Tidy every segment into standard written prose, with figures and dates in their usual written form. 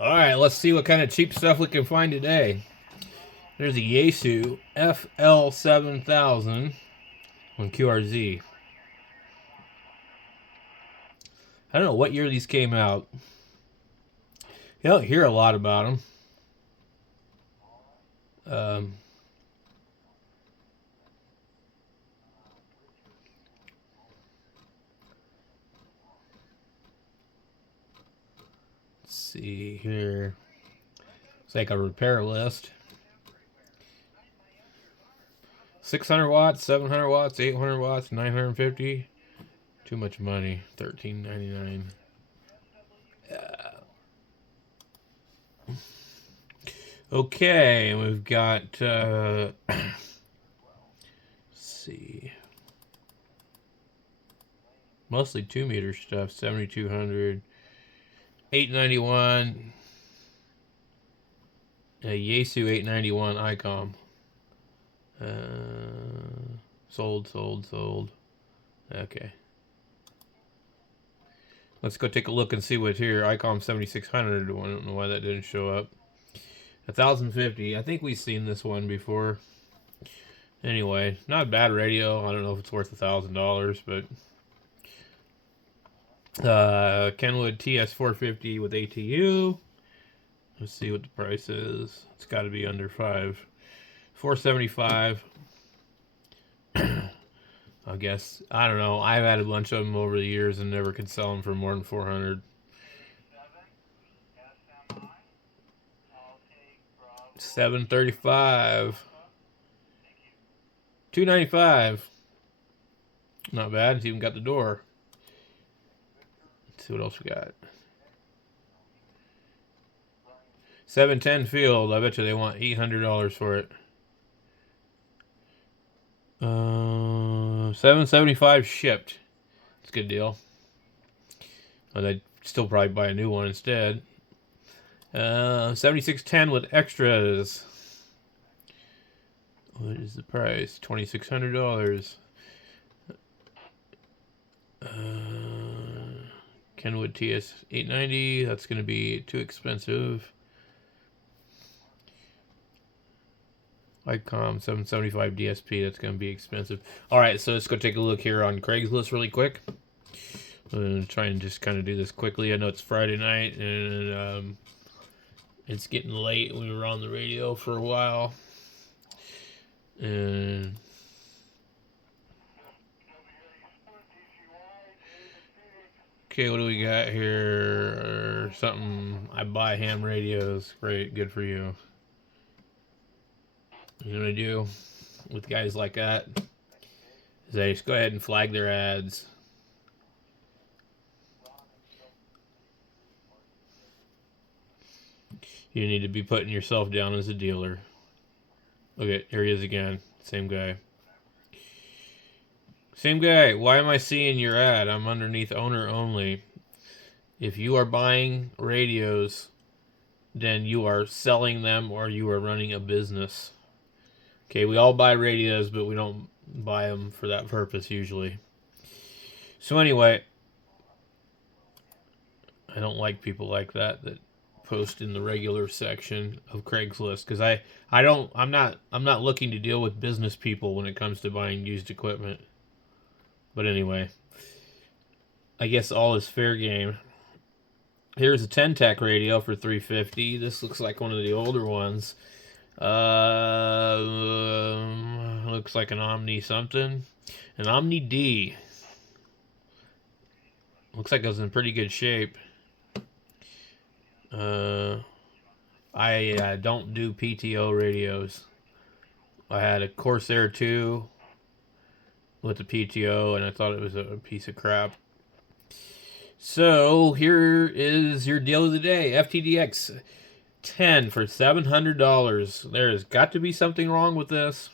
Alright, let's see what kind of cheap stuff we can find today. There's a Yaesu FL7000 on QRZ. I don't know what year these came out. You don't hear a lot about them. Um, let's see here. It's like a repair list. 600 watts, 700 watts, 800 watts, 950. Too much money. $13.99. Okay, we've got. Let's see. Mostly 2 meter stuff. 7200. 891. A Yaesu 891 ICOM. Sold. Okay. Let's go take a look and see what's here. ICOM 7600. I don't know why that didn't show up. 1050. I think we've seen this one before. Anyway, not a bad radio. I don't know if it's worth $1,000, but Kenwood TS450 with ATU. Let's see what the price is. It's got to be under $5. $475. I guess, I don't know. I've had a bunch of them over the years and never could sell them for more than $400. $735. $295. Not bad. It's even got the door. Let's see what else we got. 710 field. I bet you they want $800 for it. 775 shipped. It's a good deal. And I'd still probably buy a new one instead. 7610 with extras. What is the price? $2,600. Kenwood TS 890. That's going to be too expensive. ICOM 775 DSP. That's going to be expensive. All right, so let's go take a look here on Craigslist really quick. I'm going to try and just kind of do this quickly. I know it's Friday night and it's getting late. We were on the radio for a while. And okay, what do we got here? Something. I buy ham radios. Great, good for you. You know what I do with guys like that is I just go ahead and flag their ads. You need to be putting yourself down as a dealer. Okay, here he is again. Same guy. Same guy. Why am I seeing your ad? I'm underneath owner only. If you are buying radios, then you are selling them or you are running a business. Okay, we all buy radios, but we don't buy them for that purpose usually. So anyway, I don't like people like that post in the regular section of Craigslist because I'm not looking to deal with business people when it comes to buying used equipment. But anyway, I guess all is fair game. Here's a 10-tack radio for $350. This looks like one of the older ones. Looks like an Omni something. An Omni D. Looks like it was in pretty good shape. I don't do PTO radios. I had a Corsair 2 with the PTO, and I thought it was a piece of crap. So here is your deal of the day. FTDX 10 for $700. There has got to be something wrong with this.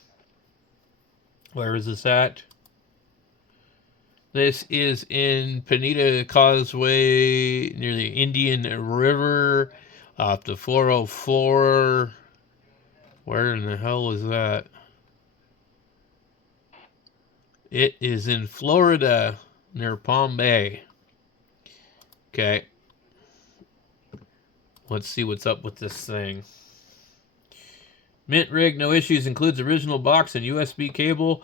Where is this at? This is in Pineda Causeway near the Indian River off the 404. Where in the hell is that? It is in Florida near Palm Bay. Okay. Let's see what's up with this thing. Mint rig, no issues. Includes original box and USB cable.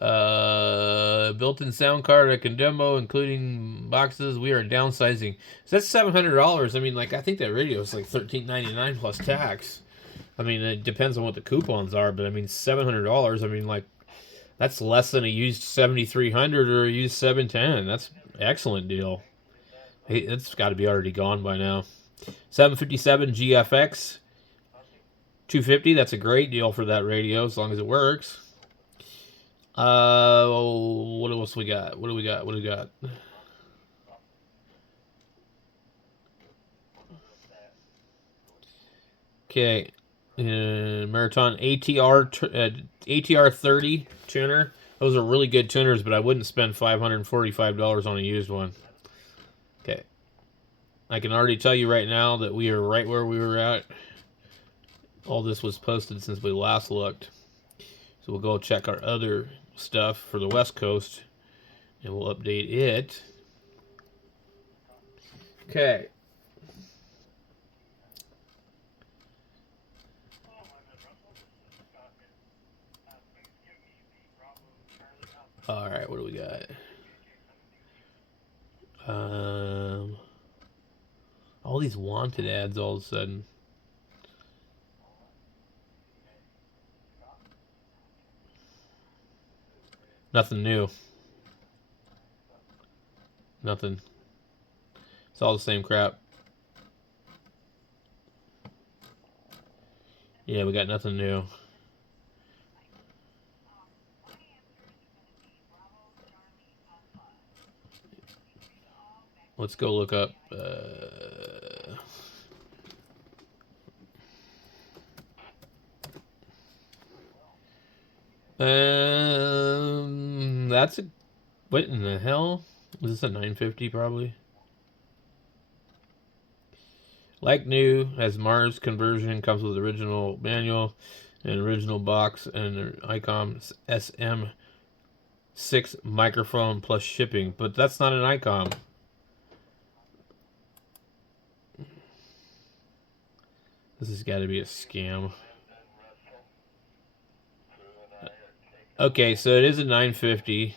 Built-in sound card, a condembo, including boxes. We are downsizing. So that's $700. I mean, like, I think that radio is like $13.99 plus tax. I mean, it depends on what the coupons are, but I mean, $700. I mean, like, that's less than a used 7300 or a used 710. That's an excellent deal. Hey, it's got to be already gone by now. 757 GFX 250. That's a great deal for that radio as long as it works. What else we got? What do we got? What do we got? Okay, Marathon ATR 30 tuner. Those are really good tuners, but I wouldn't spend $545 on a used one. Okay, I can already tell you right now that we are right where we were at. All this was posted since we last looked, so we'll go check our other stuff for the West Coast, and we'll update it. Okay. All right, what do we got? All these wanted ads all of a sudden. Nothing new. Nothing. It's all the same crap. Yeah, we got nothing new. Let's go look up. That's a. What in the hell? Was this a 950 probably? Like new, has Mars conversion, comes with original manual, an original box, and an ICOM SM6 microphone plus shipping. But that's not an ICOM. This has got to be a scam. Okay, so it is a 950.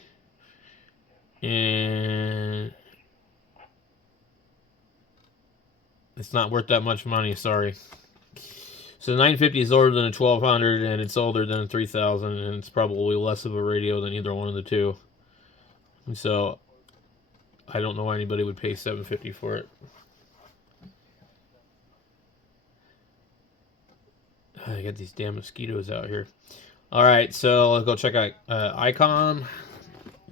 And it's not worth that much money, sorry. So the 950 is older than a 1200, and it's older than a 3000, and it's probably less of a radio than either one of the two. And so I don't know why anybody would pay $750 for it. I got these damn mosquitoes out here. All right, so let's go check out ICOM.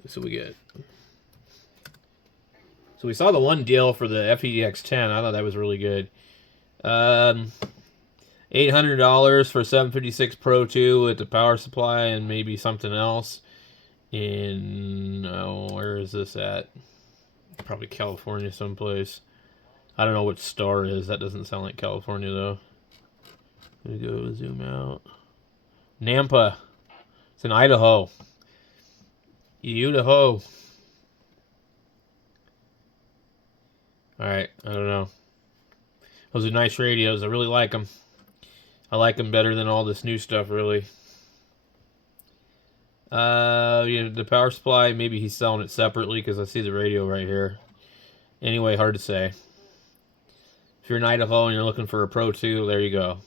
So we get. So we saw the one deal for the FEDX10. I thought that was really good. $800 for 756 Pro 2 with the power supply and maybe something else. In where is this at? Probably California someplace. I don't know what star is. That doesn't sound like California though. Let me go zoom out. Nampa. It's in Idaho. Idaho. Alright, I don't know. Those are nice radios. I really like them. I like them better than all this new stuff, really. The power supply, maybe he's selling it separately because I see the radio right here. Anyway, hard to say. If you're in Idaho and you're looking for a Pro 2, there you go.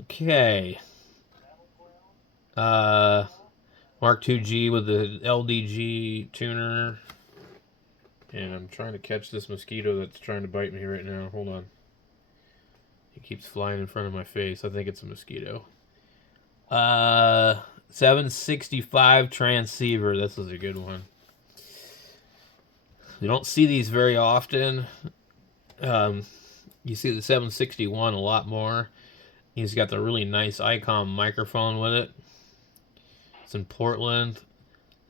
Okay. Mark 2G with the LDG tuner. And I'm trying to catch this mosquito that's trying to bite me right now. Hold on. He keeps flying in front of my face. I think it's a mosquito. 765 transceiver. This is a good one. You don't see these very often. You see the 761 a lot more. He's got the really nice ICOM microphone with it. It's in Portland.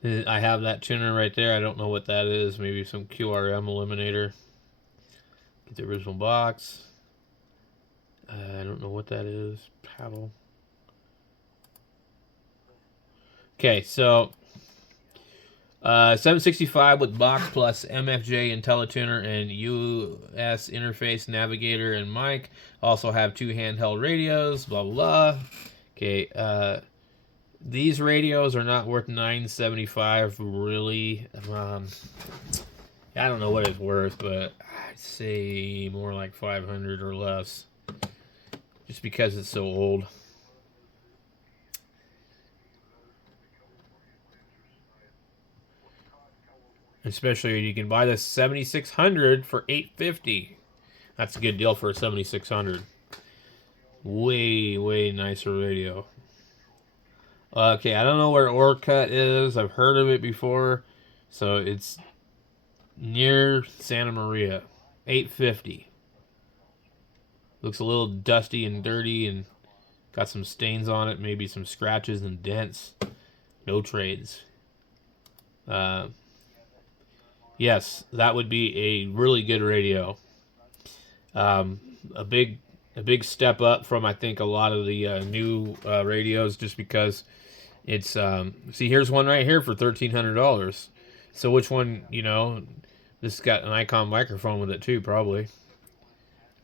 I have that tuner right there. I don't know what that is. Maybe some QRM eliminator. Get the original box. I don't know what that is. Paddle. Okay, so 765 with box plus MFJ IntelliTuner and US interface navigator and mic. Also have 2 handheld radios. Blah blah blah. Okay. These radios are not worth $975 really. I don't know what it's worth, but I'd say more like 500 or less, just because it's so old. Especially you can buy this 7600 for $850. That's a good deal for a 7600. Way nicer radio. Okay, I don't know where Orcut is. I've heard of it before, so it's near Santa Maria. $850. Looks a little dusty and dirty and got some stains on it, maybe some scratches and dents. No trades. Yes, that would be a really good radio. A big step up from, I think, a lot of the new radios, just because it's see, here's one right here for $1,300. So which one, this got an Icon microphone with it too, probably.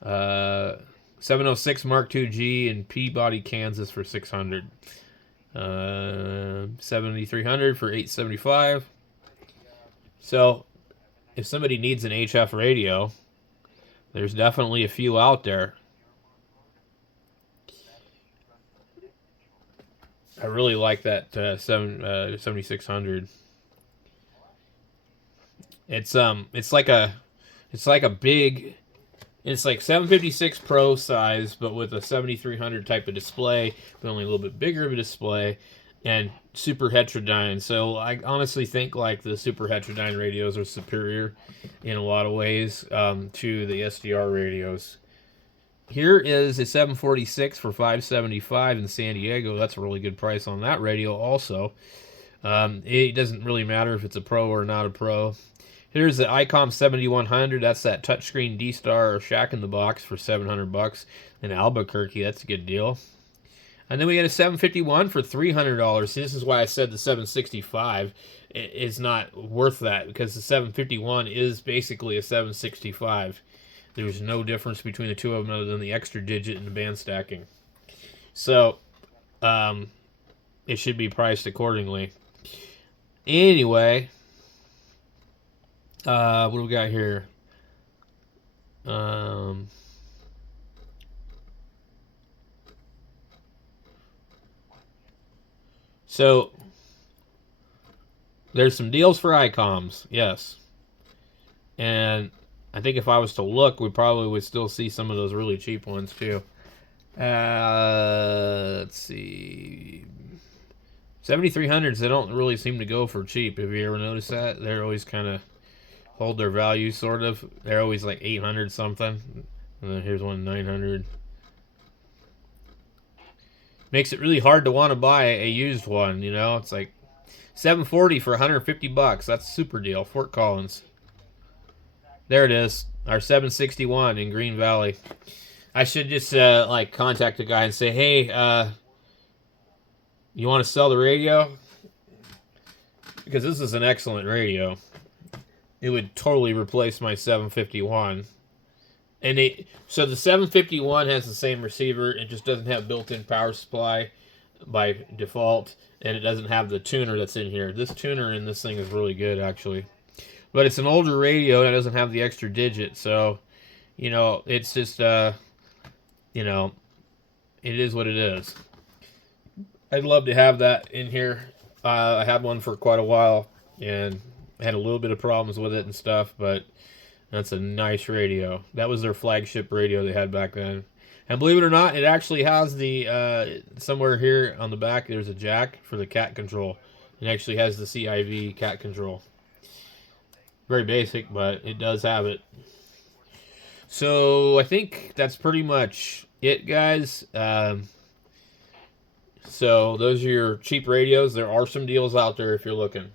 706 Mark II G in Peabody, Kansas for $600. 7,300 for $875. So if somebody needs an HF radio, there's definitely a few out there. I really like that 7600. It's like a big, it's like 756 Pro size, but with a 7300 type of display, but only a little bit bigger of a display, and super heterodyne. So I honestly think like the super heterodyne radios are superior in a lot of ways to the SDR radios. Here is a 746 for $575 in San Diego. That's a really good price on that radio also. It doesn't really matter if it's a Pro or not a Pro. Here's the ICOM 7100. That's that touchscreen D-Star or Shack in the Box for $700 in Albuquerque. That's a good deal. And then we get a 751 for $300. This is why I said the 765 is not worth that, because the 751 is basically a 765. There's no difference between the two of them other than the extra digit and the band stacking. So, it should be priced accordingly. Anyway, what do we got here? So, there's some deals for ICOMs, yes. And I think if I was to look, we probably would still see some of those really cheap ones too. Let's see. 7300s, they don't really seem to go for cheap. Have you ever noticed that? They're always kind of hold their value, sort of. They're always like 800 something. And then here's one 900. Makes it really hard to want to buy a used one, It's like 740 for $150. That's a super deal. Fort Collins. There it is. Our 761 in Green Valley. I should just contact a guy and say, hey, you want to sell the radio? Because this is an excellent radio. It would totally replace my 751. And so the 751 has the same receiver. It just doesn't have built-in power supply by default. And it doesn't have the tuner that's in here. This tuner in this thing is really good, actually. But it's an older radio that doesn't have the extra digit. So, it's just, it is what it is. I'd love to have that in here. I had one for quite a while and had a little bit of problems with it and stuff, but that's a nice radio. That was their flagship radio they had back then. And believe it or not, it actually has the, somewhere here on the back, there's a jack for the cat control. It actually has the CIV cat control. Very basic, but it does have it. So I think that's pretty much it, guys. So those are your cheap radios. There are some deals out there if you're looking.